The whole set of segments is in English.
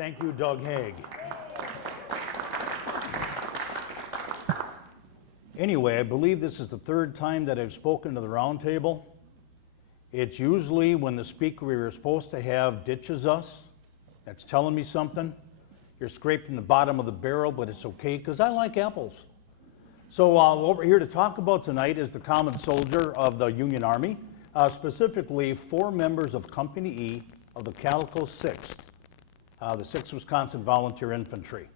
Thank you, Doug Haig. Anyway, I believe this is the third time that I've spoken to the round table. It's usually when the speaker we were supposed to have ditches us. That's telling me something. You're scraping the bottom of the barrel, but it's okay because I like apples. So what we're here to talk about tonight is the common soldier of the Union Army, specifically 4 members of Company E of the Calico 6th, the 6th Wisconsin Volunteer Infantry.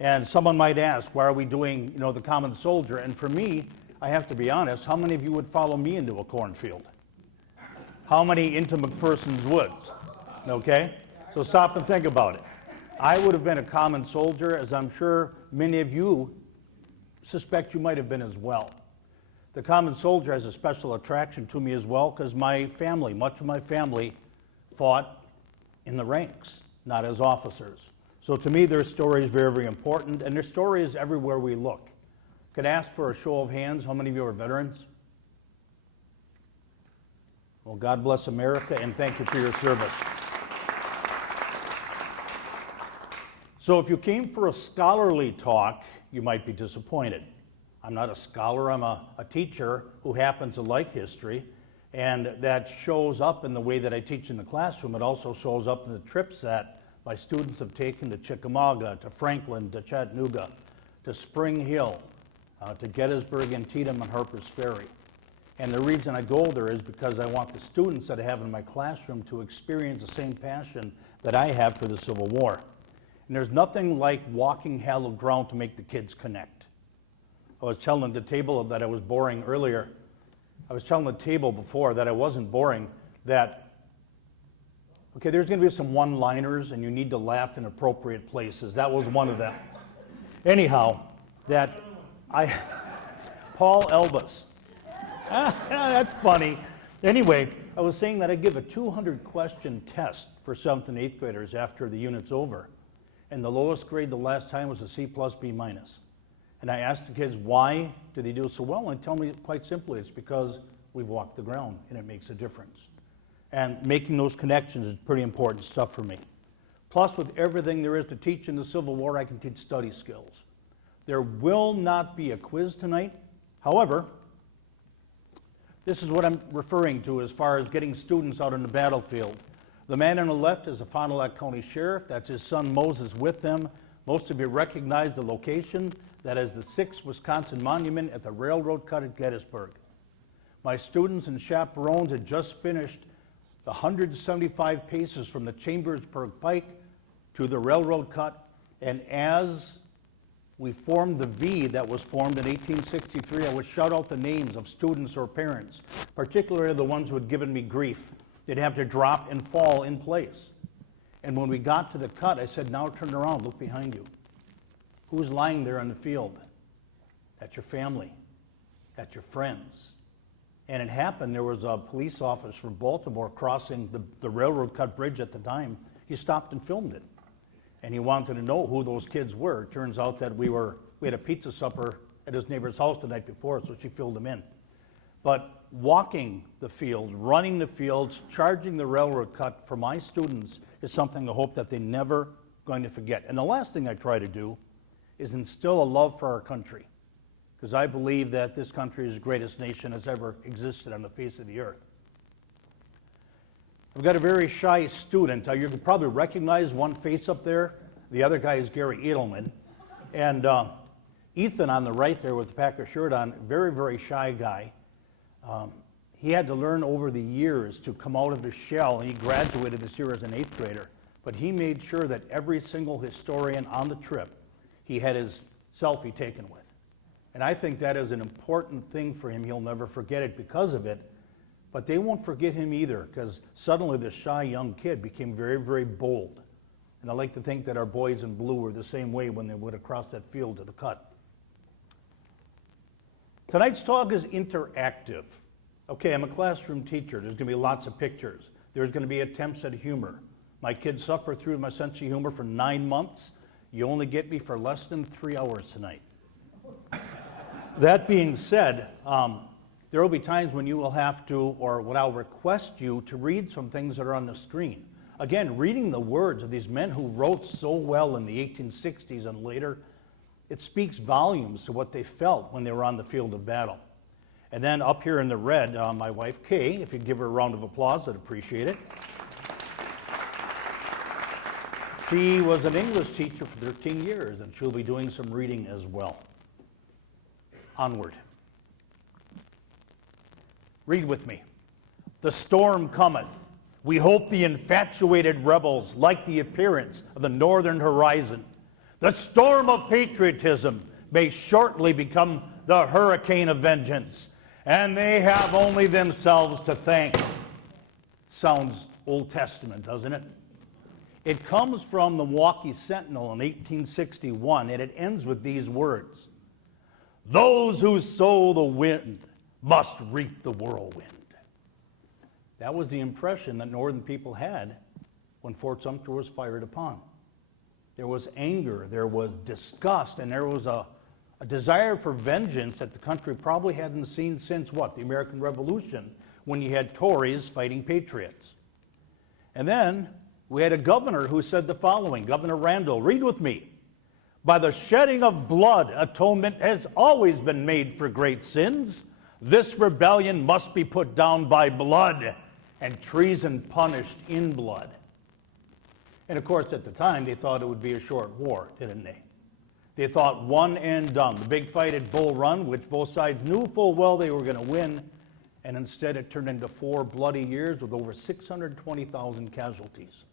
And someone might ask, why are we doing, the common soldier? And for me, I have to be honest, how many of you would follow me into a cornfield? How many into McPherson's Woods? Okay? So stop and think about it. I would have been a common soldier, as I'm sure many of you suspect you might have been as well. The common soldier has a special attraction to me as well because my family, much of my family, fought in the ranks, not as officers. So to me, their story is very, very important, and their story is everywhere we look. Could I ask for a show of hands? How many of you are veterans? Well, God bless America, and thank you for your service. So if you came for a scholarly talk, you might be disappointed. I'm not a scholar, I'm a teacher who happens to like history, and that shows up in the way that I teach in the classroom. It also shows up in the trips that my students have taken to Chickamauga, to Franklin, to Chattanooga, to Spring Hill, to Gettysburg, Antietam, and Harper's Ferry. And the reason I go there is because I want the students that I have in my classroom to experience the same passion that I have for the Civil War. And there's nothing like walking hallowed ground to make the kids connect. I was telling the table that I was boring earlier. I was telling the table before that I wasn't boring, that okay, there's going to be some one-liners, and you need to laugh in appropriate places. That was one of them. Anyhow, Paul Elvis. That's funny. Anyway, I was saying that I give a 200-question test for 7th and 8th graders after the unit's over. And the lowest grade the last time was a C plus B minus. And I asked the kids, why do they do so well? And they tell me quite simply, it's because we've walked the ground, and it makes a difference. And making those connections is pretty important stuff for me. Plus, with everything there is to teach in the Civil War, I can teach study skills. There will not be a quiz tonight. However, this is what I'm referring to as far as getting students out on the battlefield. The man on the left is a Fond du Lac County Sheriff. That's his son Moses with them. Most of you recognize the location. That is the 6th Wisconsin Monument at the railroad cut at Gettysburg. My students and chaperones had just finished the 175 paces from the Chambersburg Pike to the railroad cut, and as we formed the V that was formed in 1863, I would shout out the names of students or parents, particularly the ones who had given me grief. They'd have to drop and fall in place. And when we got to the cut, I said, now turn around, look behind you. Who's lying there on the field? That's your family. That's your friends. And it happened, there was a police officer from Baltimore crossing the railroad cut bridge at the time. He stopped and filmed it. And he wanted to know who those kids were. It turns out that we had a pizza supper at his neighbor's house the night before, so she filled him in. But walking the field, running the fields, charging the railroad cut for my students is something I hope that they're never going to forget. And the last thing I try to do is instill a love for our country, because I believe that this country is the greatest nation that's ever existed on the face of the earth. I've got a very shy student. You can probably recognize one face up there. The other guy is Gary Edelman. And Ethan on the right there with the Packer shirt on, very, very shy guy. He had to learn over the years to come out of his shell, and he graduated this year as an 8th grader. But he made sure that every single historian on the trip, he had his selfie taken with. And I think that is an important thing for him. He'll never forget it because of it. But they won't forget him either, because suddenly this shy young kid became very, very bold. And I like to think that our boys in blue were the same way when they went across that field to the cut. Tonight's talk is interactive. Okay, I'm a classroom teacher. There's going to be lots of pictures. There's going to be attempts at humor. My kids suffer through my sense of humor for 9 months. You only get me for less than 3 hours tonight. That being said, there will be times when you will have to, or when I'll request you to read some things that are on the screen. again, reading the words of these men who wrote so well in the 1860s and later, it speaks volumes to what they felt when they were on the field of battle. And then up here in the red, my wife, Kay, if you'd give her a round of applause, I'd appreciate it. She was an English teacher for 13 years, and she'll be doing some reading as well. Onward. Read with me. The storm cometh. We hope the infatuated rebels like the appearance of the northern horizon. The storm of patriotism may shortly become the hurricane of vengeance, and they have only themselves to thank. Sounds Old Testament, doesn't it? It comes from the Milwaukee Sentinel in 1861, and it ends with these words. Those who sow the wind must reap the whirlwind. That was the impression that northern people had when Fort Sumter was fired upon. There was anger, there was disgust, and there was a desire for vengeance that the country probably hadn't seen since what? The American Revolution, when you had Tories fighting patriots. And then we had a governor who said the following, Governor Randall, read with me. By the shedding of blood, atonement has always been made for great sins. This rebellion must be put down by blood, and treason punished in blood. And of course, at the time, they thought it would be a short war, didn't they? They thought one and done. The big fight at Bull Run, which both sides knew full well they were going to win, and instead it turned into 4 bloody years with over 620,000 casualties.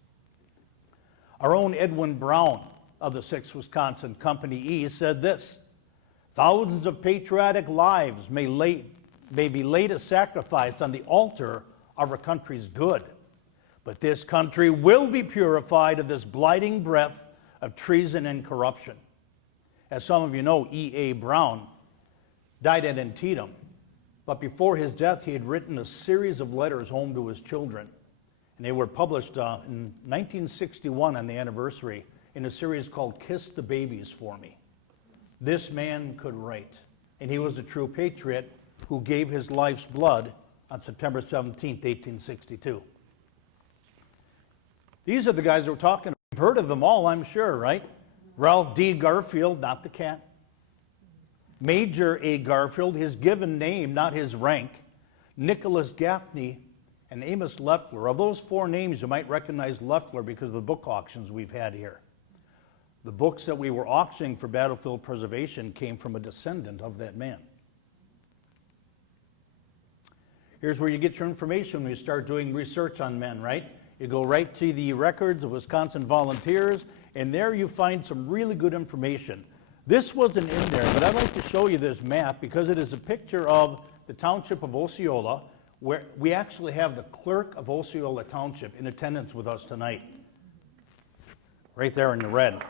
Our own Edwin Brown of the 6th Wisconsin Company E said this, thousands of patriotic lives may be laid a sacrifice on the altar of our country's good, but this country will be purified of this blighting breath of treason and corruption. As some of you know, E.A. Brown died at Antietam, but before his death, he had written a series of letters home to his children, and they were published in 1961 on the anniversary in a series called Kiss the Babies for Me. This man could write, and he was a true patriot who gave his life's blood on September 17th, 1862. These are the guys that we're talking about. You've heard of them all, I'm sure, right? Ralph D. Garfield, not the cat. Major A. Garfield, his given name, not his rank. Nicholas Gaffney, and Amos Leftwere. Of those 4 names, you might recognize Leffler because of the book auctions we've had here. The books that we were auctioning for battlefield preservation came from a descendant of that man. Here's where you get your information when you start doing research on men, right? You go right to the records of Wisconsin Volunteers, and there you find some really good information. This wasn't in there, but I'd like to show you this map because it is a picture of the township of Osceola, where we actually have the clerk of Osceola Township in attendance with us tonight. Right there in the red.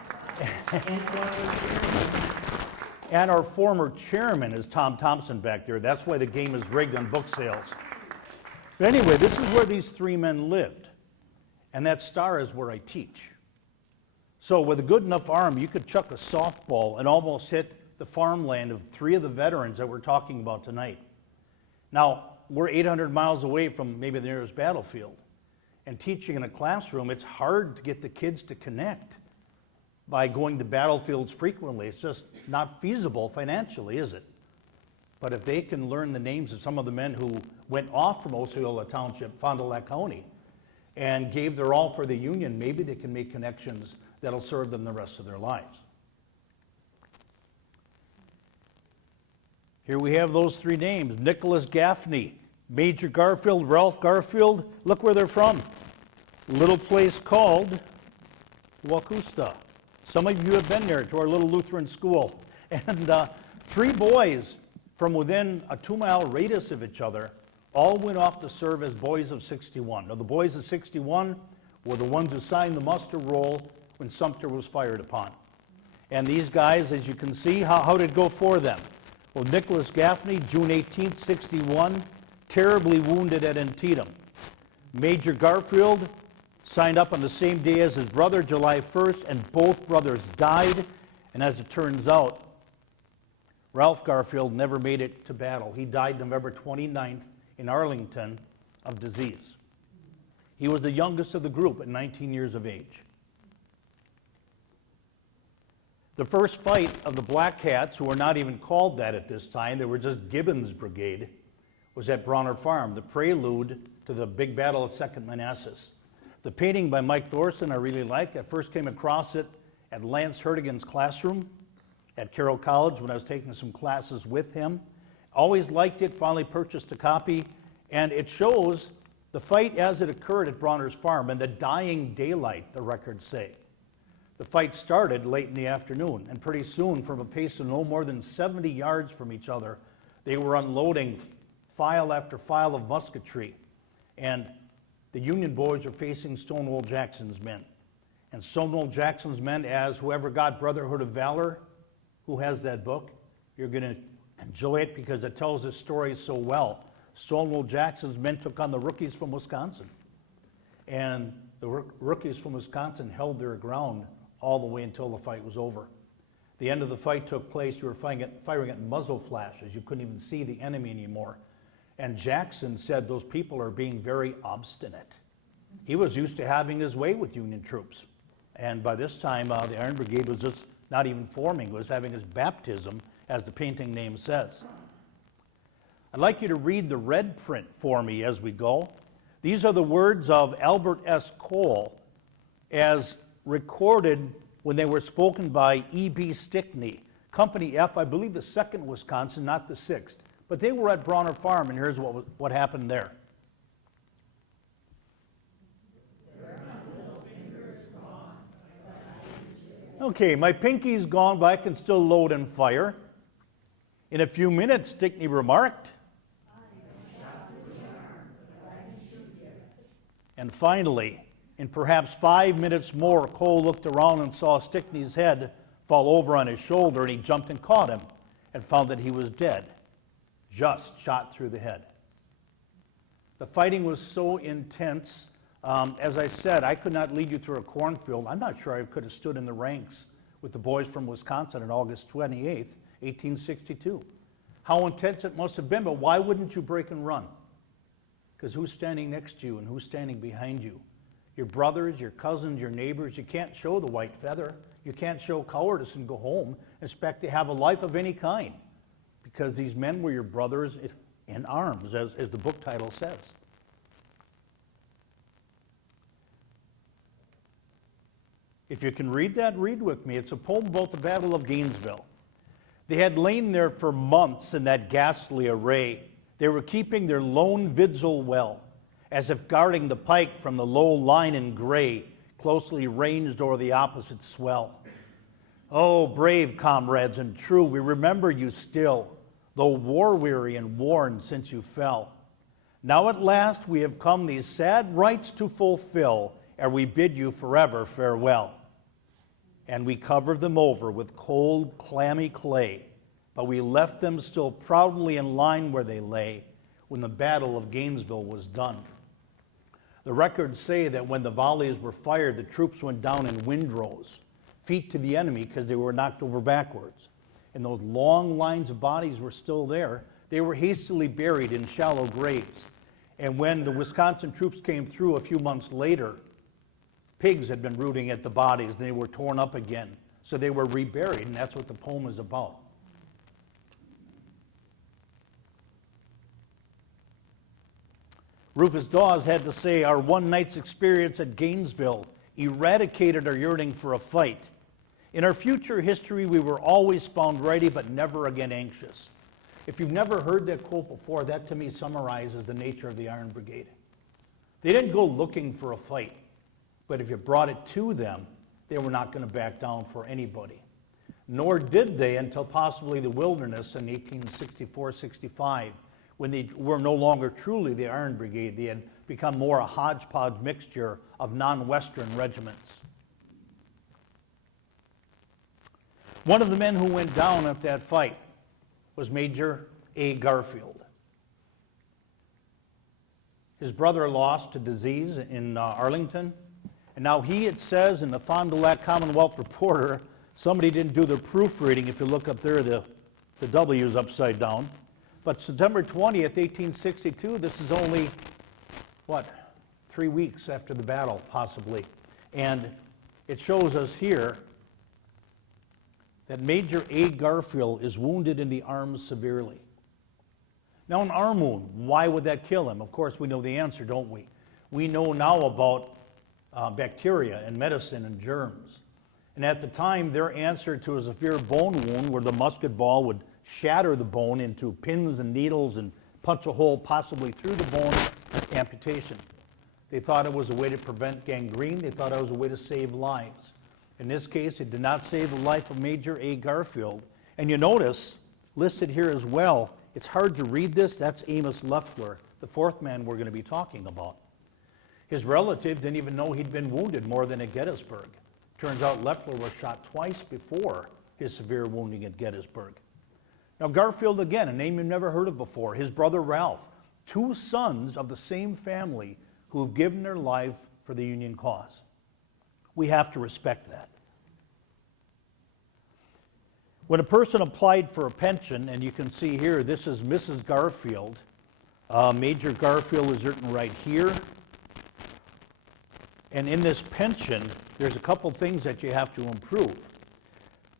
And our former chairman is Tom Thompson back there. That's why the game is rigged on book sales. But anyway, this is where these 3 men lived. And that star is where I teach. So with a good enough arm, you could chuck a softball and almost hit the farmland of 3 of the veterans that we're talking about tonight. Now, we're 800 miles away from maybe the nearest battlefield. And teaching in a classroom, it's hard to get the kids to connect by going to battlefields frequently. It's just not feasible financially, is it? But if they can learn the names of some of the men who went off from Osceola Township, Fond du Lac County, and gave their all for the Union, maybe they can make connections that'll serve them the rest of their lives. Here we have those 3 names, Nicholas Gaffney, Major Garfield, Ralph Garfield. Look where they're from. A little place called Wacusta. Some of you have been there to our little Lutheran school. And 3 boys from within a 2-mile radius of each other all went off to serve as boys of 61. Now, the boys of 61 were the ones who signed the muster roll when Sumter was fired upon. And these guys, as you can see, how did it go for them? Well, Nicholas Gaffney, June 18th, 61, terribly wounded at Antietam. Major Garfield signed up on the same day as his brother, July 1st, and both brothers died. And as it turns out, Ralph Garfield never made it to battle. He died November 29th in Arlington of disease. He was the youngest of the group at 19 years of age. The first fight of the Black Hats, who were not even called that at this time, they were just Gibbon's Brigade, was at Bronner Farm, the prelude to the big battle at Second Manassas. The painting by Mike Thorson I really like. I first came across it at Lance Hertigan's classroom at Carroll College when I was taking some classes with him. Always liked it, finally purchased a copy, and it shows the fight as it occurred at Bronner's Farm and the dying daylight, the records say. The fight started late in the afternoon, and pretty soon, from a pace of no more than 70 yards from each other, they were unloading file after file of musketry. And the Union boys were facing Stonewall Jackson's men. And Stonewall Jackson's men, as whoever got Brotherhood of Valor, who has that book, you're going to enjoy it because it tells this story so well. Stonewall Jackson's men took on the rookies from Wisconsin. And the rookies from Wisconsin held their ground all the way until the fight was over. The end of the fight took place. You were firing at muzzle flashes. You couldn't even see the enemy anymore. And Jackson said those people are being very obstinate. He was used to having his way with Union troops. And by this time, the Iron Brigade was just not even forming. It was having his baptism, as the painting name says. I'd like you to read the red print for me as we go. These are the words of Albert S. Cole as recorded when they were spoken by E.B. Stickney, Company F, I believe the 2nd Wisconsin, not the 6th. But they were at Bronner Farm, and here's what happened there. Okay, my pinky's gone, but I can still load and fire. In a few minutes, Stickney remarked. And finally, in perhaps 5 minutes more, Cole looked around and saw Stickney's head fall over on his shoulder, and he jumped and caught him and found that he was dead, just shot through the head. The fighting was so intense. As I said, I could not lead you through a cornfield. I'm not sure I could have stood in the ranks with the boys from Wisconsin on August 28th, 1862. How intense it must have been, but why wouldn't you break and run? Because who's standing next to you and who's standing behind you? Your brothers, your cousins, your neighbors. You can't show the white feather. You can't show cowardice and go home and expect to have a life of any kind, because these men were your brothers in arms, as the book title says. If you can read that, read with me. It's a poem about the Battle of Gainesville. They had lain there for months in that ghastly array. They were keeping their lone vigil well, as if guarding the pike from the low line in gray, closely ranged o'er the opposite swell. Oh, brave comrades and true, we remember you still, though war-weary and worn since you fell. Now at last we have come these sad rites to fulfill, ere we bid you forever farewell. And we covered them over with cold, clammy clay, but we left them still proudly in line where they lay when the Battle of Gainesville was done. The records say that when the volleys were fired, the troops went down in windrows, feet to the enemy because they were knocked over backwards. And those long lines of bodies were still there. They were hastily buried in shallow graves. And when the Wisconsin troops came through a few months later, pigs had been rooting at the bodies, and they were torn up again. So they were reburied, and that's what the poem is about. Rufus Dawes had to say, our one night's experience at Gainesville eradicated our yearning for a fight. In our future history, we were always found ready, but never again anxious. If you've never heard that quote before, that to me summarizes the nature of the Iron Brigade. They didn't go looking for a fight, but if you brought it to them, they were not going to back down for anybody. Nor did they until possibly the Wilderness in 1864-65, when they were no longer truly the Iron Brigade. They had become more a hodgepodge mixture of non-Western regiments. One of the men who went down at that fight was Major A. Garfield. His brother lost to disease in Arlington, and now he, it says in the Fond du Lac Commonwealth Reporter, somebody didn't do their proofreading. If you look up there, the W is upside down. But September 20th, 1862, this is only, 3 weeks after the battle, possibly. And it shows us here that Major A. Garfield is wounded in the arm severely. Now, an arm wound, why would that kill him? Of course, we know the answer, don't we? We know now about bacteria and medicine and germs. And at the time, their answer to a severe bone wound where the musket ball would shatter the bone into pins and needles and punch a hole possibly through the bone, amputation. They thought it was a way to prevent gangrene. They thought it was a way to save lives. In this case, it did not save the life of Major A. Garfield. And you notice, listed here as well, it's hard to read this. That's Amos Leftwere, the fourth man we're going to be talking about. His relative didn't even know he'd been wounded more than at Gettysburg. Turns out Leffler was shot twice before his severe wounding at Gettysburg. Now Garfield, again, a name you've never heard of before. His brother Ralph, two sons of the same family who have given their life for the Union cause. We have to respect that. When a person applied for a pension, and you can see here, this is Mrs. Garfield. Major Garfield is written right here. And in this pension, there's a couple things that you have to improve.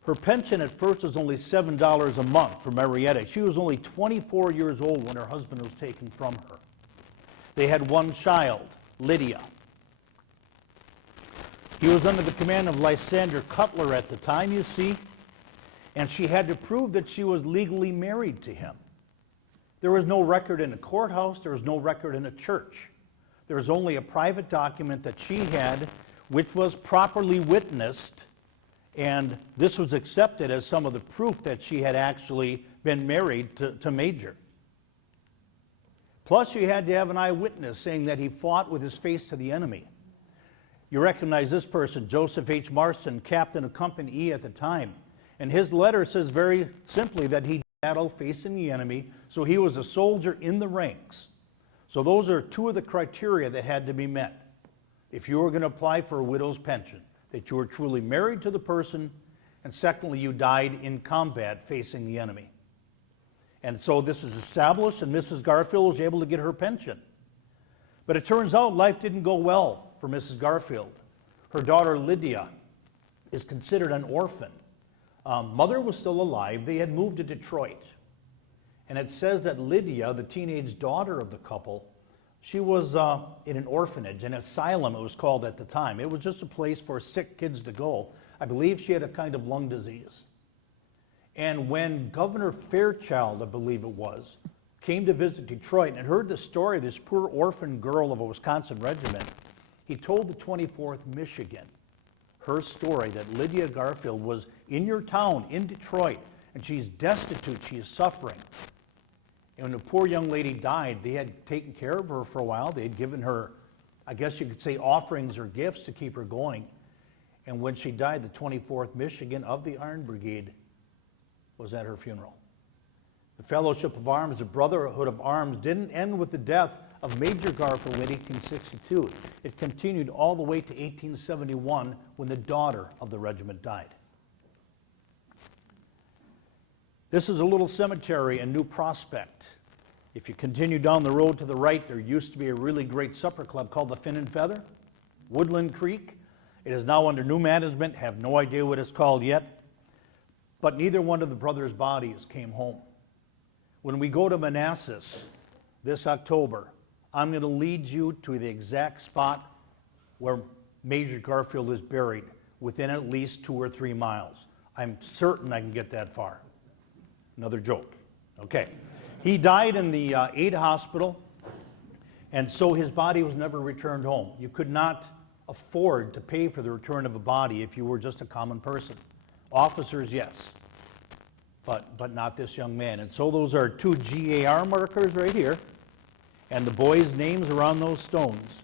Her pension at first was only $7 a month for Marietta. She was only 24 years old when her husband was taken from her. They had one child, Lydia. He was under the command of Lysander Cutler at the time, you see, and she had to prove that she was legally married to him. There was no record in a courthouse. There was no record in a church. There was only a private document that she had, which was properly witnessed, and this was accepted as some of the proof that she had actually been married to Major. Plus, you had to have an eyewitness saying that he fought with his face to the enemy. You recognize this person, Joseph H. Marston, captain of Company E at the time. And his letter says very simply that he battled facing the enemy, so he was a soldier in the ranks. So those are two of the criteria that had to be met if you were going to apply for a widow's pension, that you were truly married to the person, and secondly, you died in combat facing the enemy. And so this is established, and Mrs. Garfield was able to get her pension. But it turns out life didn't go well for Mrs. Garfield. Her daughter Lydia is considered an orphan. Mother was still alive. They had moved to Detroit. And it says that Lydia, the teenage daughter of the couple, she was in an orphanage, an asylum it was called at the time. It was just a place for sick kids to go. I believe she had a kind of lung disease. And when Governor Fairchild, I believe it was, came to visit Detroit and heard the story of this poor orphan girl of a Wisconsin regiment, he told the 24th Michigan her story that Lydia Garfield was in your town, in Detroit, and she's destitute, she is suffering. And when the poor young lady died, they had taken care of her for a while. They had given her, I guess you could say, offerings or gifts to keep her going. And when she died, the 24th Michigan of the Iron Brigade was at her funeral. The Fellowship of Arms, the Brotherhood of Arms, didn't end with the death of Major Garfield in 1862. It continued all the way to 1871 when the daughter of the regiment died. This is a little cemetery in New Prospect. If you continue down the road to the right, there used to be a really great supper club called the Fin and Feather, Woodland Creek. It is now under new management, have no idea what it's called yet. But neither one of the brothers' bodies came home. When we go to Manassas this October, I'm going to lead you to the exact spot where Major Garfield is buried, within at least 2 or 3 miles. I'm certain I can get that far. Another joke. Okay. He died in the Aid Hospital, and so his body was never returned home. You could not afford to pay for the return of a body if you were just a common person. Officers, yes, but not this young man. And so those are 2 GAR markers right here, and the boys' names are on those stones.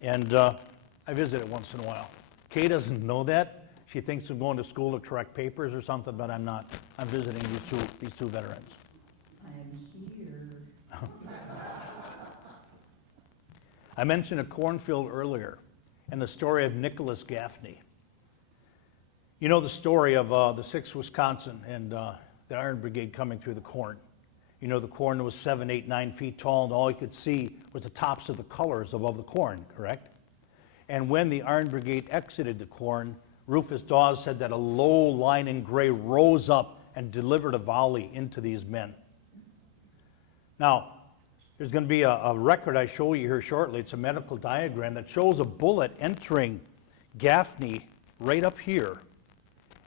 And I visit it once in a while. Kay doesn't know that. She thinks I'm going to school to correct papers or something, but I'm not. I'm visiting these two veterans. I'm here. I mentioned a cornfield earlier and the story of Nicholas Gaffney. You know the story of the 6th Wisconsin and the Iron Brigade coming through the corn. You know, the corn was 7, 8, 9 feet tall, and all you could see was the tops of the colors above the corn, correct? And when the Iron Brigade exited the corn, Rufus Dawes said that a low line in gray rose up and delivered a volley into these men. Now, there's going to be a record I show you here shortly. It's a medical diagram that shows a bullet entering Gaffney right up here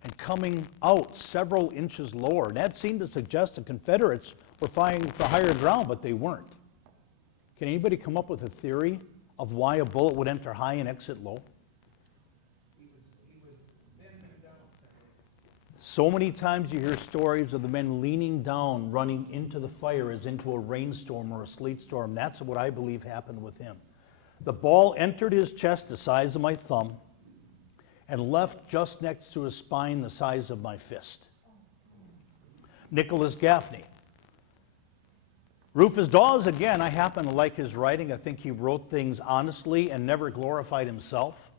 and coming out several inches lower. And that seemed to suggest the Confederates were fighting for higher ground, but they weren't. Can anybody come up with a theory of why a bullet would enter high and exit low? So many times you hear stories of the men leaning down, running into the fire as into a rainstorm or a sleet storm. That's what I believe happened with him. The ball entered his chest the size of my thumb and left just next to his spine the size of my fist. Nicholas Gaffney. Rufus Dawes, again, I happen to like his writing. I think he wrote things honestly and never glorified himself.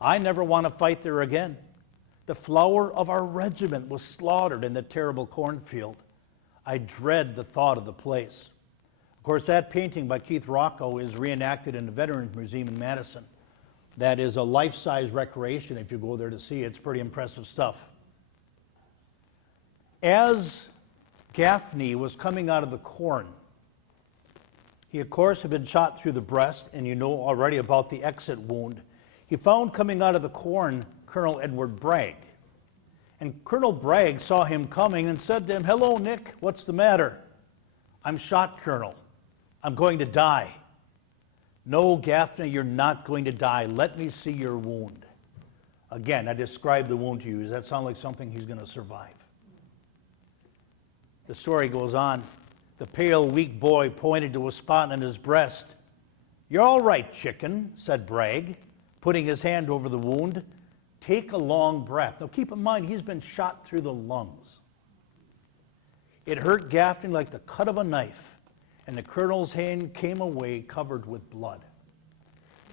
I never want to fight there again. The flower of our regiment was slaughtered in the terrible cornfield. I dread the thought of the place. Of course, that painting by Keith Rocco is reenacted in the Veterans Museum in Madison. That is a life-size recreation if you go there to see it. It's pretty impressive stuff. As Gaffney was coming out of the corn, he, of course, had been shot through the breast, and you know already about the exit wound. He found coming out of the corn Colonel Edward Bragg. And Colonel Bragg saw him coming and said to him, "Hello, Nick, what's the matter?" "I'm shot, Colonel. I'm going to die." "No, Gaffney, you're not going to die. Let me see your wound." Again, I described the wound to you. Does that sound like something he's going to survive? The story goes on. The pale, weak boy pointed to a spot on his breast. "You're all right, chicken," said Bragg, putting his hand over the wound. "Take a long breath." Now keep in mind, he's been shot through the lungs. It hurt Gaffney like the cut of a knife, and the colonel's hand came away covered with blood.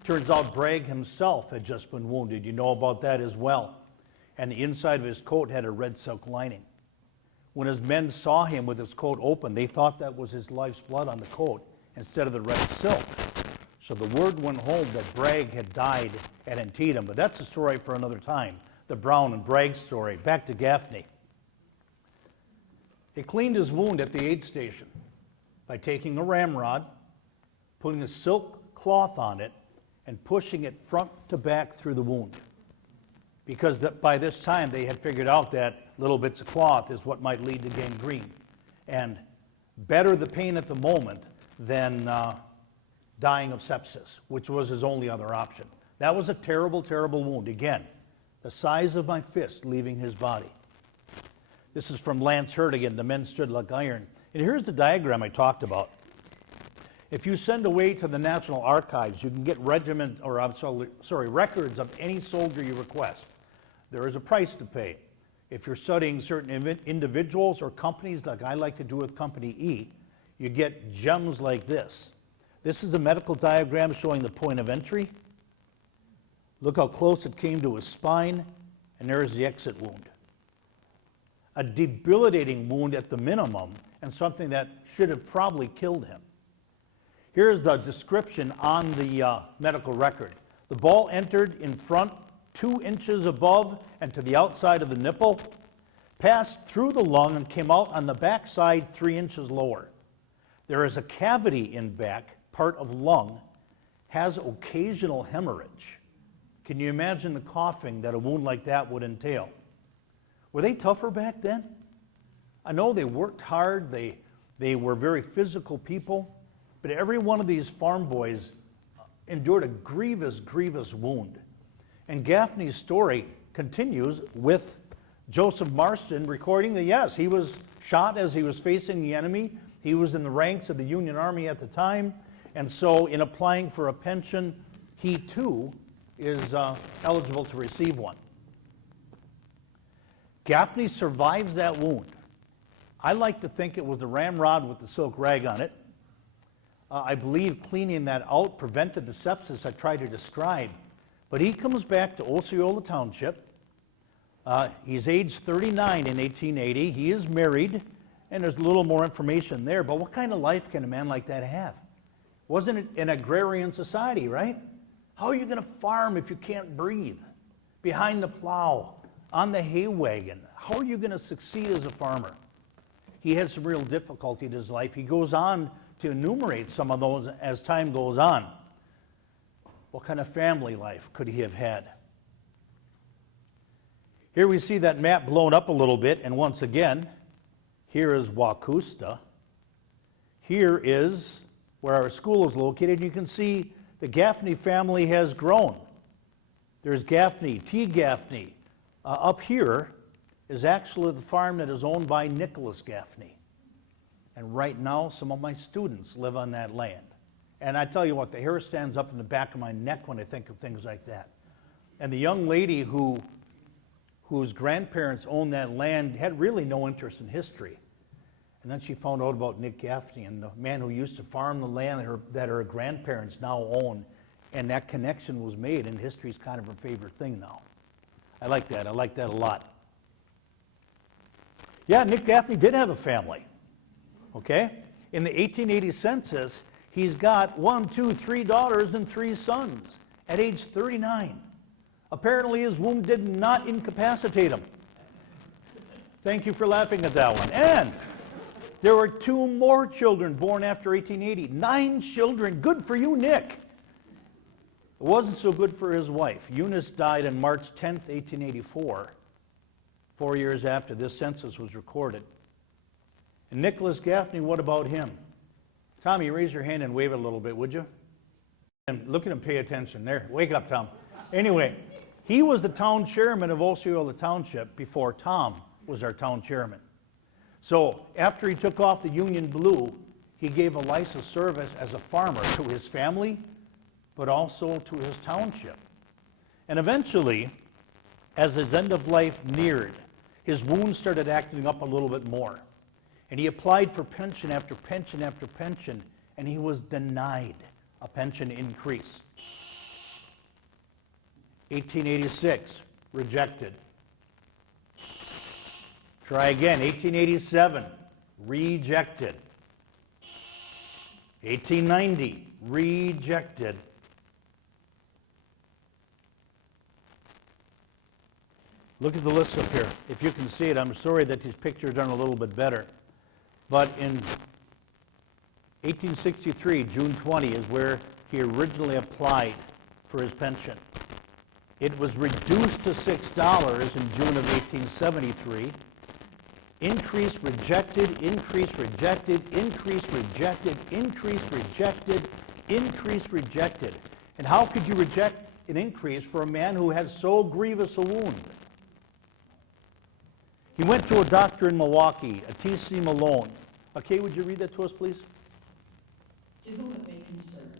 Turns out Bragg himself had just been wounded. You know about that as well. And the inside of his coat had a red silk lining. When his men saw him with his coat open, they thought that was his life's blood on the coat instead of the red silk. So the word went home that Bragg had died at Antietam. But that's a story for another time, the Brown and Bragg story. Back to Gaffney. He cleaned his wound at the aid station by taking a ramrod, putting a silk cloth on it, and pushing it front to back through the wound. Because by this time they had figured out that little bits of cloth is what might lead to gangrene. And better the pain at the moment than dying of sepsis, which was his only other option. That was a terrible, terrible wound. Again, the size of my fist leaving his body. This is from Lance Hurtigan, The Men Stood Like Iron. And here's the diagram I talked about. If you send away to the National Archives, you can get records of any soldier you request. There is a price to pay. If you're studying certain individuals or companies, like I like to do with Company E, you get gems like this. This is a medical diagram showing the point of entry. Look how close it came to his spine, and there's the exit wound. A debilitating wound at the minimum, and something that should have probably killed him. Here's the description on the medical record. The ball entered in front 2 inches above and to the outside of the nipple, passed through the lung and came out on the back side 3 inches lower. There is a cavity in back, part of lung, has occasional hemorrhage. Can you imagine the coughing that a wound like that would entail? Were they tougher back then? I know they worked hard, they were very physical people, but every one of these farm boys endured a grievous, grievous wound. And Gaffney's story continues with Joseph Marston recording that, yes, he was shot as he was facing the enemy. He was in the ranks of the Union Army at the time. And so in applying for a pension, he too is eligible to receive one. Gaffney survives that wound. I like to think it was the ramrod with the silk rag on it. I believe cleaning that out prevented the sepsis I tried to describe. But he comes back to Osceola Township. He's age 39 in 1880. He is married, and there's a little more information there, but what kind of life can a man like that have? Wasn't it an agrarian society, right? How are you going to farm if you can't breathe? Behind the plow, on the hay wagon. How are you going to succeed as a farmer? He had some real difficulty in his life. He goes on to enumerate some of those as time goes on. What kind of family life could he have had? Here we see that map blown up a little bit, and once again, here is Wacusta. Here is where our school is located. You can see the Gaffney family has grown. There's Gaffney, T. Gaffney. Up here is actually the farm that is owned by Nicholas Gaffney. And right now, some of my students live on that land. And I tell you what, the hair stands up in the back of my neck when I think of things like that. And the young lady whose grandparents owned that land had really no interest in history. And then she found out about Nick Gaffney and the man who used to farm the land that her grandparents now own. And that connection was made, and history's kind of her favorite thing now. I like that. I like that a lot. Yeah, Nick Gaffney did have a family. Okay? In the 1880 census, he's got 3 daughters and 3 sons at age 39. Apparently his womb did not incapacitate him. Thank you for laughing at that one. And there were 2 more children born after 1880. 9 children. Good for you, Nick. It wasn't so good for his wife. Eunice died on March 10th, 1884, 4 years after this census was recorded. And Nicholas Gaffney, what about him? Tommy, raise your hand and wave it a little bit, would you? And look at him, pay attention. There, wake up, Tom. Anyway, he was the town chairman of Osceola Township before Tom was our town chairman. So after he took off the Union Blue, he gave a life of service as a farmer to his family, but also to his township. And eventually, as his end of life neared, his wounds started acting up a little bit more. And he applied for pension after pension after pension, and he was denied a pension increase. 1886, rejected. Try again, 1887, rejected. 1890, rejected. Look at the list up here. If you can see it, I'm sorry that these pictures aren't a little bit better. But in 1863, June 20, is where he originally applied for his pension. It was reduced to $6 in June of 1873. Increase rejected, increase rejected, increase rejected, increase rejected, increase rejected. And how could you reject an increase for a man who had so grievous a wound? He went to a doctor in Milwaukee, a T.C. Malone. Okay, would you read that to us, please? To whom it may concern,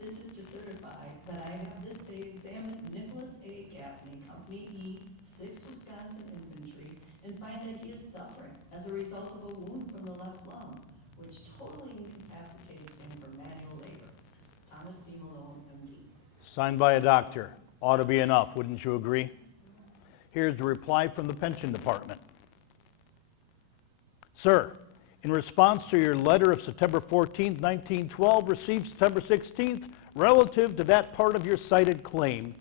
this is to certify that I have this day examined Nicholas A. Gaffney, Company E, 6th Wisconsin Infantry, and find that he is suffering as a result of a wound from the left lung, which totally incapacitates him from manual labor. Thomas C. Malone, M.D. Signed by a doctor. Ought to be enough, wouldn't you agree? Here's the reply from the pension department. Sir, in response to your letter of September 14, 1912, received September 16th, relative to that part of your cited claim,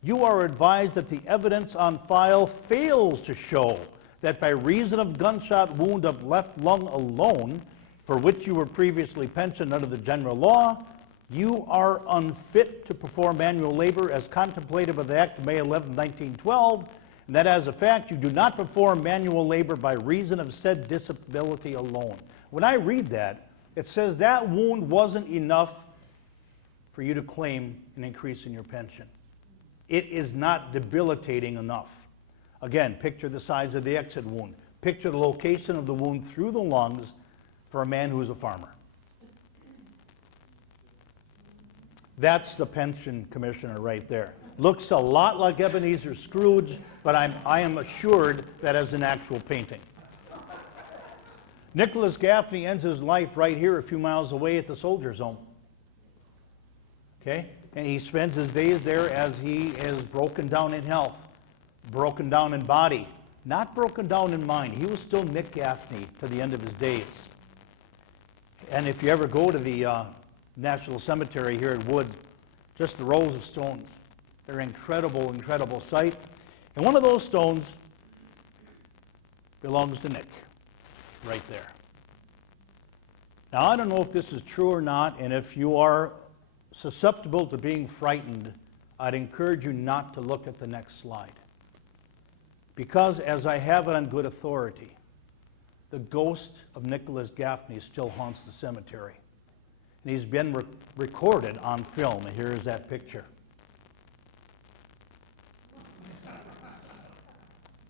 you are advised that the evidence on file fails to show that by reason of gunshot wound of left lung alone, for which you were previously pensioned under the general law, you are unfit to perform manual labor as contemplated by the Act of May 11, 1912, and that as a fact, you do not perform manual labor by reason of said disability alone. When I read that, it says that wound wasn't enough for you to claim an increase in your pension. It is not debilitating enough. Again, picture the size of the exit wound. Picture the location of the wound through the lungs for a man who is a farmer. That's the pension commissioner right there. Looks a lot like Ebenezer Scrooge, but I am assured that is an actual painting. Nicholas Gaffney ends his life right here a few miles away at the Soldiers' Home. Okay? And he spends his days there as he is broken down in health, broken down in body, not broken down in mind. He was still Nick Gaffney to the end of his days. And if you ever go to the National Cemetery here at Woods, just the rows of stones, they're incredible, incredible sight. And one of those stones belongs to Nick, right there. Now, I don't know if this is true or not, and if you are susceptible to being frightened, I'd encourage you not to look at the next slide. Because, as I have it on good authority, the ghost of Nicholas Gaffney still haunts the cemetery. And he's been recorded on film, and here is that picture.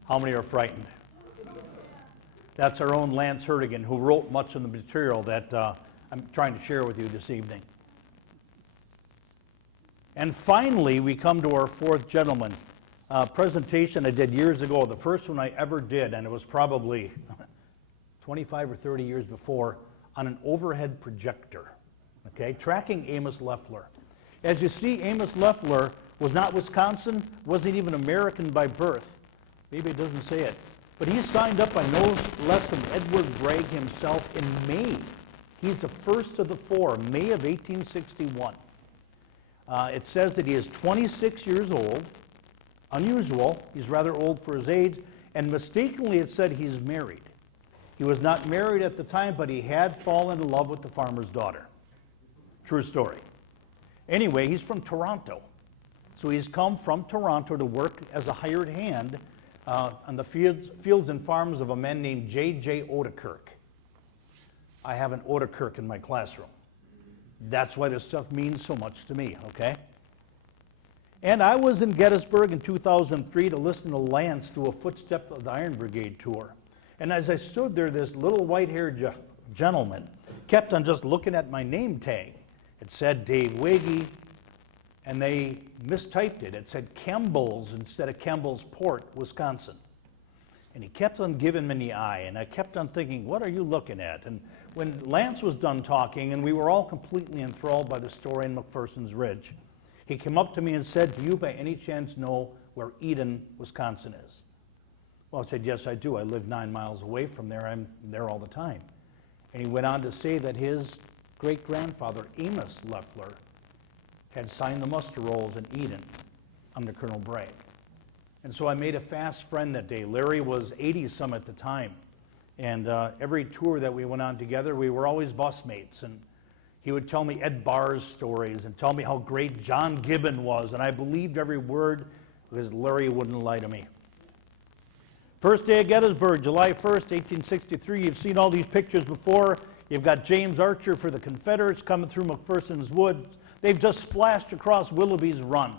How many are frightened? That's our own Lance Hertigan, who wrote much of the material that I'm trying to share with you this evening. And finally, we come to our fourth gentleman. Presentation I did years ago, the first one I ever did, and it was probably 25 or 30 years before, on an overhead projector, okay, tracking Amos Leftwere. As you see, Amos Leftwere was not Wisconsin, wasn't even American by birth. Maybe it doesn't say it. But he signed up by no less than Edward Bragg himself in May. He's the first of the four, May of 1861. It says that he is 26 years old, unusual, he's rather old for his age, and mistakenly it said he's married. He was not married at the time, but he had fallen in love with the farmer's daughter. True story. Anyway, he's from Toronto. So he's come from Toronto to work as a hired hand on the fields and farms of a man named J.J. Odekirk. I have an Odekirk in my classroom. That's why this stuff means so much to me, okay? And I was in Gettysburg in 2003 to listen to Lance do a Footstep of the Iron Brigade tour. And as I stood there, this little white-haired gentleman kept on just looking at my name tag. It said Dave Wege, and they mistyped it. It said Campbell's instead of Campbellsport, Wisconsin. And he kept on giving me the eye, and I kept on thinking, what are you looking at? And when Lance was done talking, and we were all completely enthralled by the story in McPherson's Ridge, he came up to me and said, do you by any chance know where Eden, Wisconsin is? Well, I said, yes, I do. I live 9 miles away from there. I'm there all the time. And he went on to say that his great-grandfather, Amos Leftwere, had signed the muster rolls in Eden under Colonel Bragg. And so I made a fast friend that day. Larry was 80-some at the time. And every tour that we went on together, we were always busmates. And he would tell me Ed Barr's stories and tell me how great John Gibbon was. And I believed every word because Larry wouldn't lie to me. First day at Gettysburg, July 1st, 1863. You've seen all these pictures before. You've got James Archer for the Confederates coming through McPherson's Woods. They've just splashed across Willoughby's Run.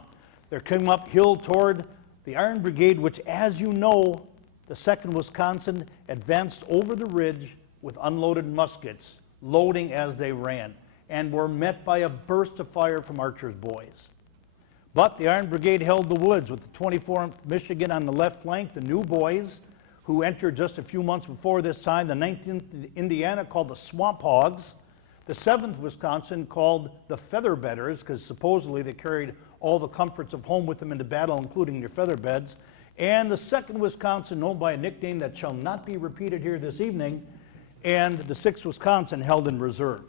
They're coming uphill toward the Iron Brigade, which, as you know, the 2nd Wisconsin advanced over the ridge with unloaded muskets, loading as they ran, and were met by a burst of fire from Archer's boys. But the Iron Brigade held the woods with the 24th Michigan on the left flank, the new boys, who entered just a few months before this time, the 19th Indiana called the Swamp Hogs, the 7th Wisconsin called the Feather Bedders, because supposedly they carried all the comforts of home with them into battle, including their feather beds, and the 2nd Wisconsin, known by a nickname that shall not be repeated here this evening, and the 6th Wisconsin held in reserve.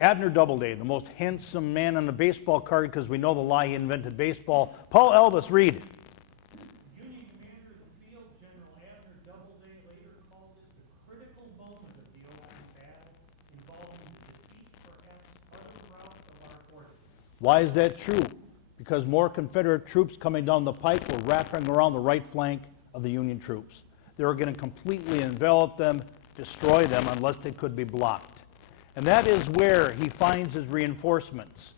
Abner Doubleday, the most handsome man on the baseball card, because we know the lie he invented baseball. Paul Elvis, read. Union commander of the field, General Abner Doubleday, later called it the critical moment of the opening battle, involving the defeat, perhaps, of the rout of our forces. Why is that true? Because more Confederate troops coming down the pike were wrapping around the right flank of the Union troops. They were going to completely envelop them, destroy them, unless they could be blocked. And that is where he finds his reinforcements.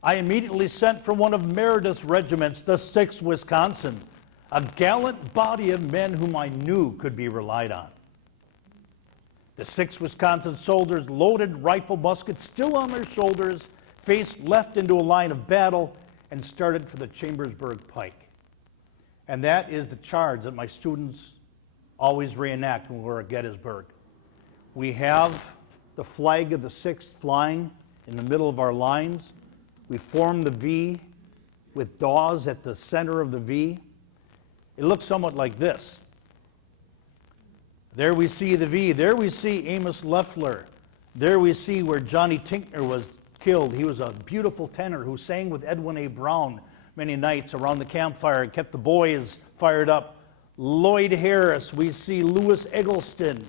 I immediately sent for one of Meredith's regiments, the 6th Wisconsin, a gallant body of men whom I knew could be relied on. The 6th Wisconsin soldiers, loaded rifle muskets still on their shoulders, faced left into a line of battle and started for the Chambersburg Pike. And that is the charge that my students always reenact when we're at Gettysburg. We have the flag of the 6th flying in the middle of our lines. We form the V with Dawes at the center of the V. It looks somewhat like this. There we see the V. There we see Amos Leftwere. There we see where Johnny Tinkner was killed. He was a beautiful tenor who sang with Edwin A. Brown many nights around the campfire and kept the boys fired up. Lloyd Harris, we see Lewis Eggleston,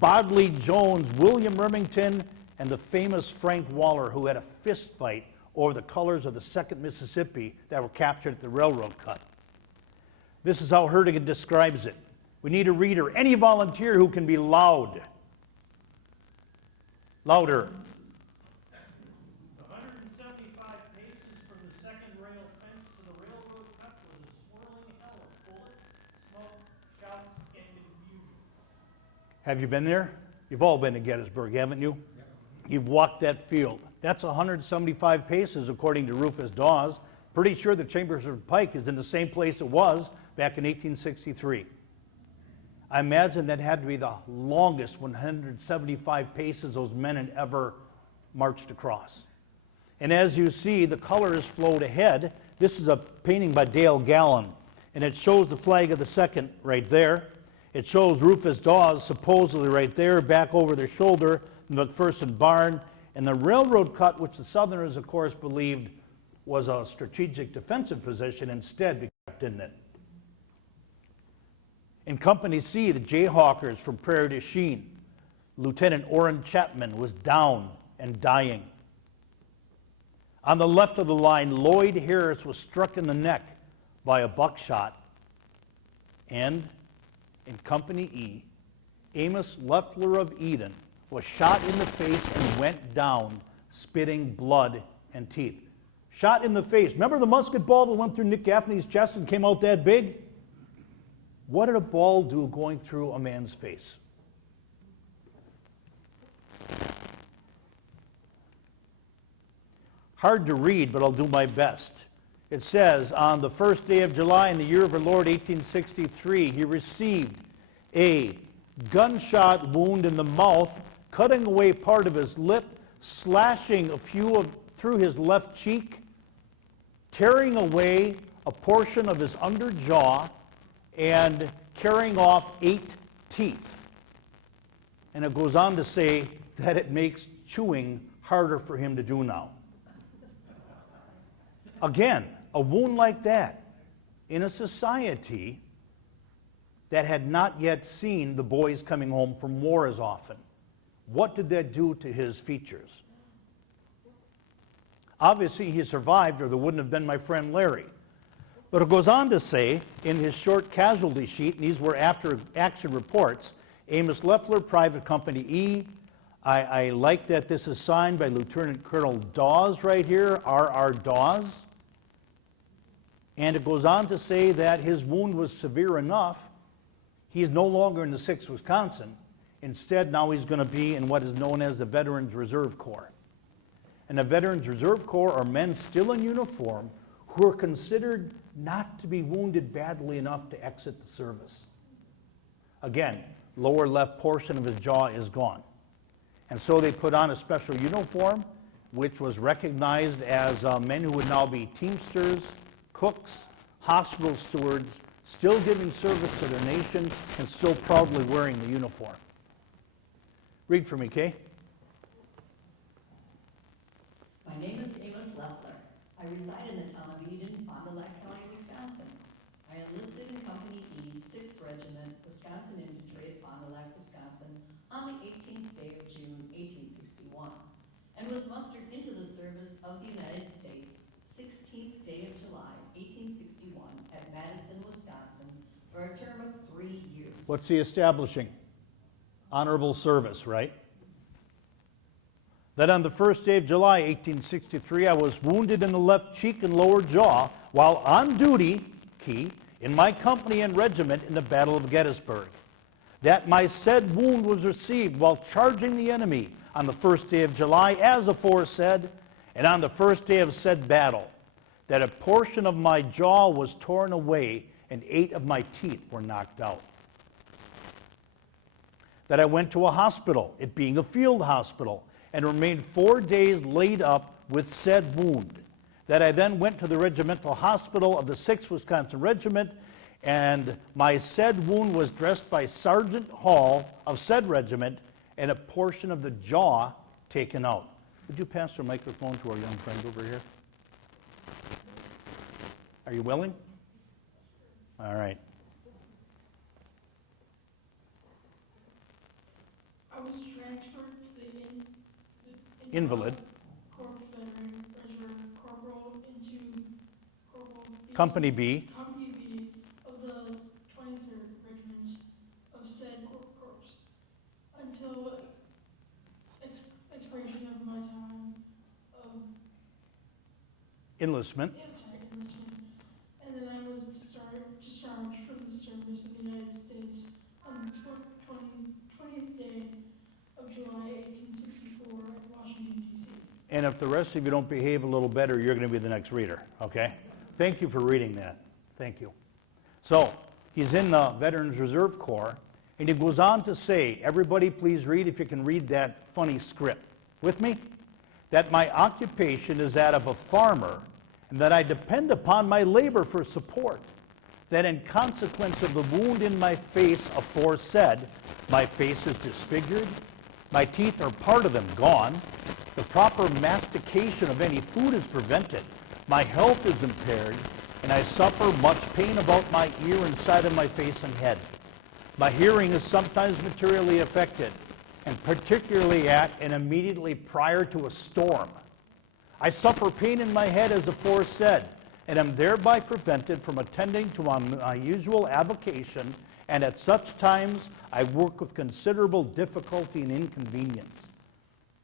Bodley Jones, William Remington, and the famous Frank Waller, who had a fist fight over the colors of the 2nd Mississippi that were captured at the railroad cut. This is how Hertigan describes it. We need a reader, any volunteer who can be loud. Louder. The 175 paces from the second rail fence to the railroad cut was a swirling hell of bullets, smoke, shouts, and confusion. Have you been there? You've all been to Gettysburg, haven't you? Yep. You've walked that field. That's 175 paces, according to Rufus Dawes. Pretty sure the Chambersburg Pike is in the same place it was back in 1863. I imagine that had to be the longest 175 paces those men had ever marched across. And as you see, the colors flowed ahead. This is a painting by Dale Gallen, and it shows the flag of the 2nd right there. It shows Rufus Dawes supposedly right there, back over their shoulder, the McPherson barn, and the railroad cut, which the Southerners, of course, believed was a strategic defensive position, instead be kept in it. In Company C, the Jayhawkers from Prairie du Chien, Lieutenant Orrin Chapman was down and dying. On the left of the line, Lloyd Harris was struck in the neck by a buckshot. And in Company E, Amos Leftwere of Eden was shot in the face and went down, spitting blood and teeth. Shot in the face. Remember the musket ball that went through Nick Gaffney's chest and came out that big? What did a ball do going through a man's face? Hard to read, but I'll do my best. It says, on the 1st day of July in the year of our Lord, 1863, he received a gunshot wound in the mouth, cutting away part of his lip, slashing a few through his left cheek, tearing away a portion of his under jaw, and carrying off 8 teeth. And it goes on to say that it makes chewing harder for him to do now. Again, a wound like that in a society that had not yet seen the boys coming home from war as often. What did that do to his features? Obviously, he survived, or there wouldn't have been my friend Larry. But it goes on to say in his short casualty sheet, and these were after action reports, Amos Leftwere, Private Company E. I like that this is signed by Lieutenant Colonel Dawes right here, R.R. Dawes. And it goes on to say that his wound was severe enough, he is no longer in the 6th Wisconsin. Instead, now he's going to be in what is known as the Veterans Reserve Corps. And the Veterans Reserve Corps are men still in uniform who are considered not to be wounded badly enough to exit the service. Again, lower left portion of his jaw is gone. And so they put on a special uniform, which was recognized as men who would now be teamsters, cooks, hospital stewards, still giving service to their nation and still proudly wearing the uniform. Read for me, Kay. My name is Amos Leftwere. I reside in the town of Eden, Fond du Lac County, Wisconsin. I enlisted in Company E, 6th Regiment, Wisconsin Infantry at Fond du Lac, Wisconsin, on the 18th day of June, 1861, and was mustered into the service of the United States, 16th day of July, 1861, at Madison, Wisconsin, for a term of 3 years. What's he establishing? Honorable service, right? That on the 1st day of July, 1863, I was wounded in the left cheek and lower jaw while on duty, key, in my company and regiment in the Battle of Gettysburg. That my said wound was received while charging the enemy on the 1st day of July, as aforesaid, and on the 1st day of said battle, that a portion of my jaw was torn away and 8 of my teeth were knocked out. That I went to a hospital, it being a field hospital, and remained 4 days laid up with said wound. That I then went to the regimental hospital of the 6th Wisconsin Regiment And my said wound was dressed by Sergeant Hall of said regiment and a portion of the jaw taken out. Would you pass the microphone to our young friend over here? Are you willing? All right. I was transferred to the Invalid. Corps Veteran Reserve Corporal into Corporal B, Company B. Company B of the 23rd Regiment of said Corps until expiration of my time of Enlistment. enlistment. And then I was discharged from the service of the United States on the 20th day of July 1864 at Washington, D.C. And if the rest of you don't behave a little better, you're going to be the next reader, okay? Thank you for reading that. Thank you. So, he's in the Veterans Reserve Corps, and he goes on to say, everybody please read if you can read that funny script. With me? That my occupation is that of a farmer, and that I depend upon my labor for support. That in consequence of the wound in my face aforesaid, my face is disfigured, my teeth are part of them gone, the proper mastication of any food is prevented, my health is impaired, and I suffer much pain about my ear and side of my face and head. My hearing is sometimes materially affected, and particularly at and immediately prior to a storm. I suffer pain in my head as aforesaid, and am thereby prevented from attending to my usual avocation, and at such times I work with considerable difficulty and inconvenience.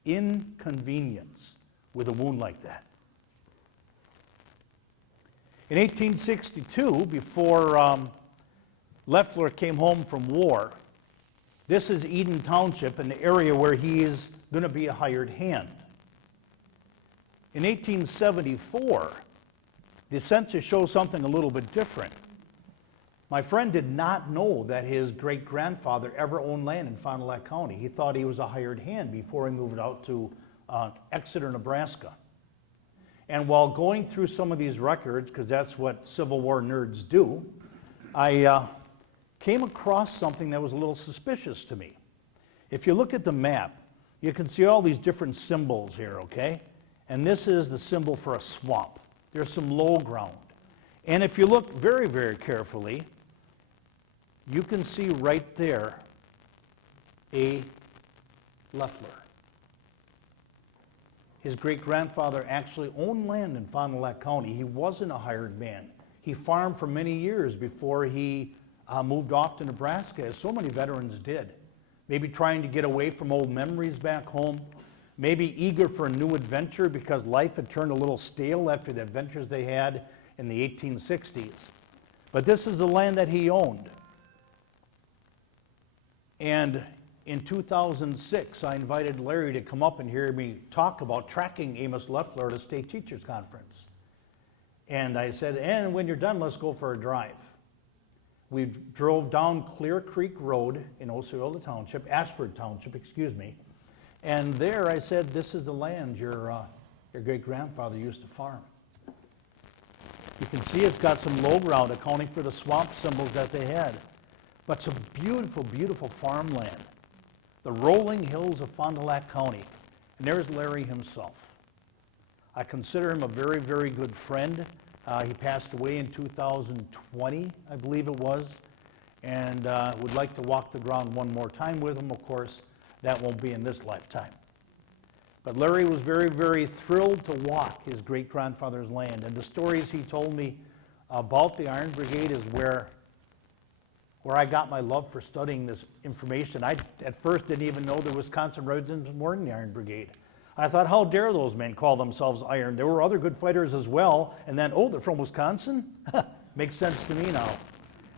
Inconvenience with a wound like that. In 1862, before Leffler came home from war, this is Eden Township, an area where he is going to be a hired hand. In 1874, the census shows something a little bit different. My friend did not know that his great-grandfather ever owned land in Fond du Lac County. He thought he was a hired hand before he moved out to Exeter, Nebraska. And while going through some of these records, because that's what Civil War nerds do, I came across something that was a little suspicious to me. If you look at the map, you can see all these different symbols here, okay? And this is the symbol for a swamp. There's some low ground. And if you look very, very carefully, you can see right there a Leffler. His great-grandfather actually owned land in Fond du Lac County. He wasn't a hired man. He farmed for many years before he moved off to Nebraska, as so many veterans did. Maybe trying to get away from old memories back home. Maybe eager for a new adventure because life had turned a little stale after the adventures they had in the 1860s. But this is the land that he owned. And in 2006, I invited Larry to come up and hear me talk about tracking Amos Leftwere at a state teachers conference. And I said, and when you're done, let's go for a drive. We drove down Clear Creek Road in Osceola Township, Ashford Township, excuse me. And there I said, this is the land your great-grandfather used to farm. You can see it's got some low ground accounting for the swamp symbols that they had. But some beautiful, beautiful farmland. The rolling hills of Fond du Lac County. And there's Larry himself. I consider him a very, very good friend. He passed away in 2020, I believe it was. And would like to walk the ground one more time with him, of course. That won't be in this lifetime. But Larry was very, very thrilled to walk his great-grandfather's land. And the stories he told me about the Iron Brigade is where I got my love for studying this information. I, at first, didn't even know the Wisconsin residents were in the Iron Brigade. I thought, how dare those men call themselves Iron? There were other good fighters as well. And then, oh, they're from Wisconsin? Makes sense to me now.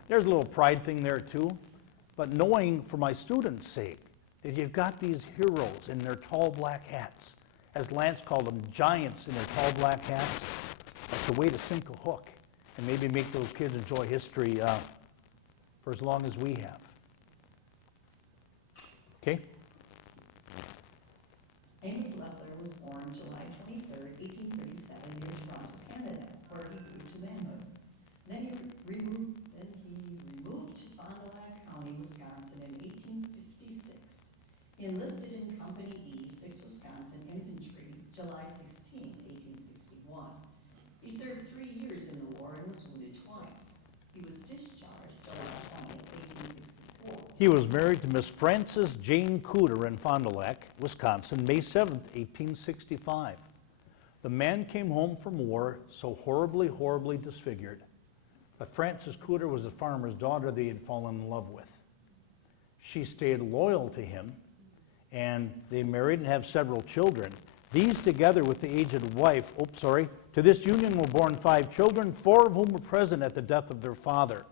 There's a little pride thing there, too. But knowing, for my students' sake, that you've got these heroes in their tall black hats. As Lance called them, giants in their tall black hats. That's a way to sink a hook and maybe make those kids enjoy history for as long as we have. Okay? Amos Leftwere was born July 23rd, 1837, near Toronto, Canada, where he grew to manhood. Then he He enlisted in Company E, 6th Wisconsin Infantry, July 16, 1861. He served 3 years in the war and was wounded twice. He was discharged July 20, 1864. He was married to Miss Frances Jane Cooter in Fond du Lac, Wisconsin, May 7, 1865. The man came home from war so horribly, horribly disfigured. But Frances Cooter was a farmer's daughter that he had fallen in love with. She stayed loyal to him, and they married and have several children. These, together with the aged wife, to this union were born 5 children, 4 of whom were present at the death of their father.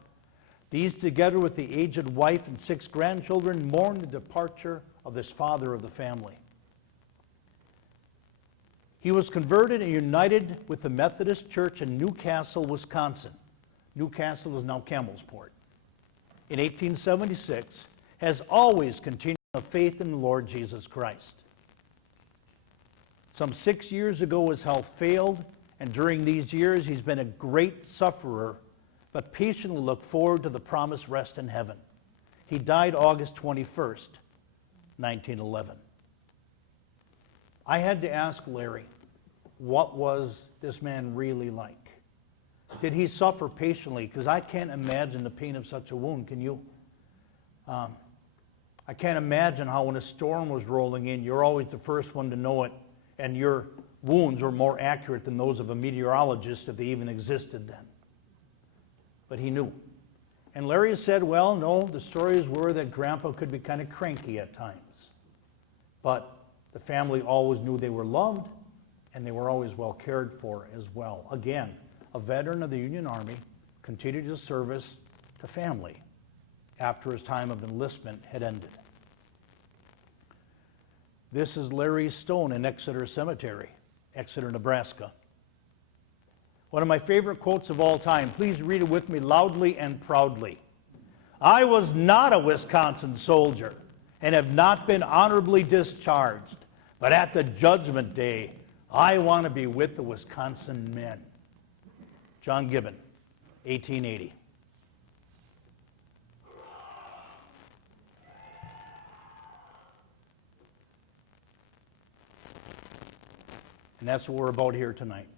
These, together with the aged wife and 6 grandchildren, mourn the departure of this father of the family. He was converted and united with the Methodist Church in Newcastle, Wisconsin. Newcastle is now Campbellsport. In 1876, has always continued the faith in the Lord Jesus Christ. Some 6 years ago, his health failed, and during these years, he's been a great sufferer, but patiently looked forward to the promised rest in heaven. He died August 21st, 1911. I had to ask Larry, what was this man really like? Did he suffer patiently? Because I can't imagine the pain of such a wound, can you? I can't imagine how when a storm was rolling in, you're always the first one to know it, and your wounds were more accurate than those of a meteorologist if they even existed then. But he knew. And Larry said, well, no, the stories were that Grandpa could be kind of cranky at times. But the family always knew they were loved, and they were always well cared for as well. Again, a veteran of the Union Army, continued his service to family after his time of enlistment had ended. This is Larry's stone in Exeter Cemetery, Exeter, Nebraska. One of my favorite quotes of all time. Please read it with me loudly and proudly. I was not a Wisconsin soldier and have not been honorably discharged, but at the judgment day, I want to be with the Wisconsin men. John Gibbon, 1880. And that's what we're about here tonight.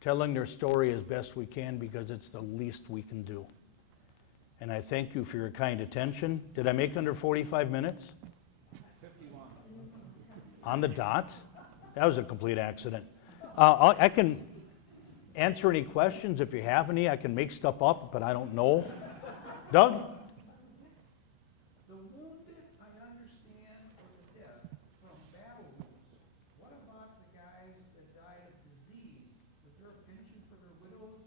Telling their story as best we can because it's the least we can do. And I thank you for your kind attention. Did I make under 45 minutes? 51. On the dot? That was a complete accident. I can answer any questions if you have any. I can make stuff up, but I don't know. Doug? The wounded, I understand, or the dead from battle wounds. What about the guys that died of disease? Was there a pension for their widows?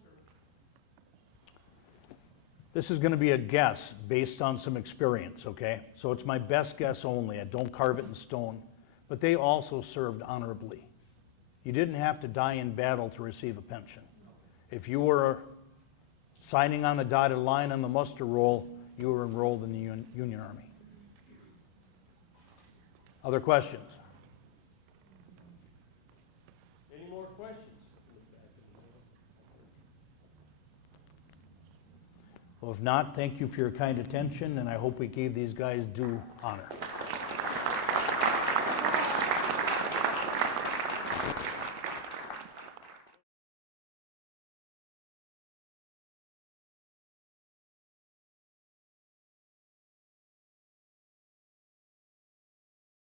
This is going to be a guess based on some experience, okay? So it's my best guess only. I don't carve it in stone. But they also served honorably. You didn't have to die in battle to receive a pension. If you were signing on the dotted line on the muster roll, you were enrolled in the Union Army. Other questions? Any more questions? Well, if not, thank you for your kind attention, and I hope we gave these guys due honor.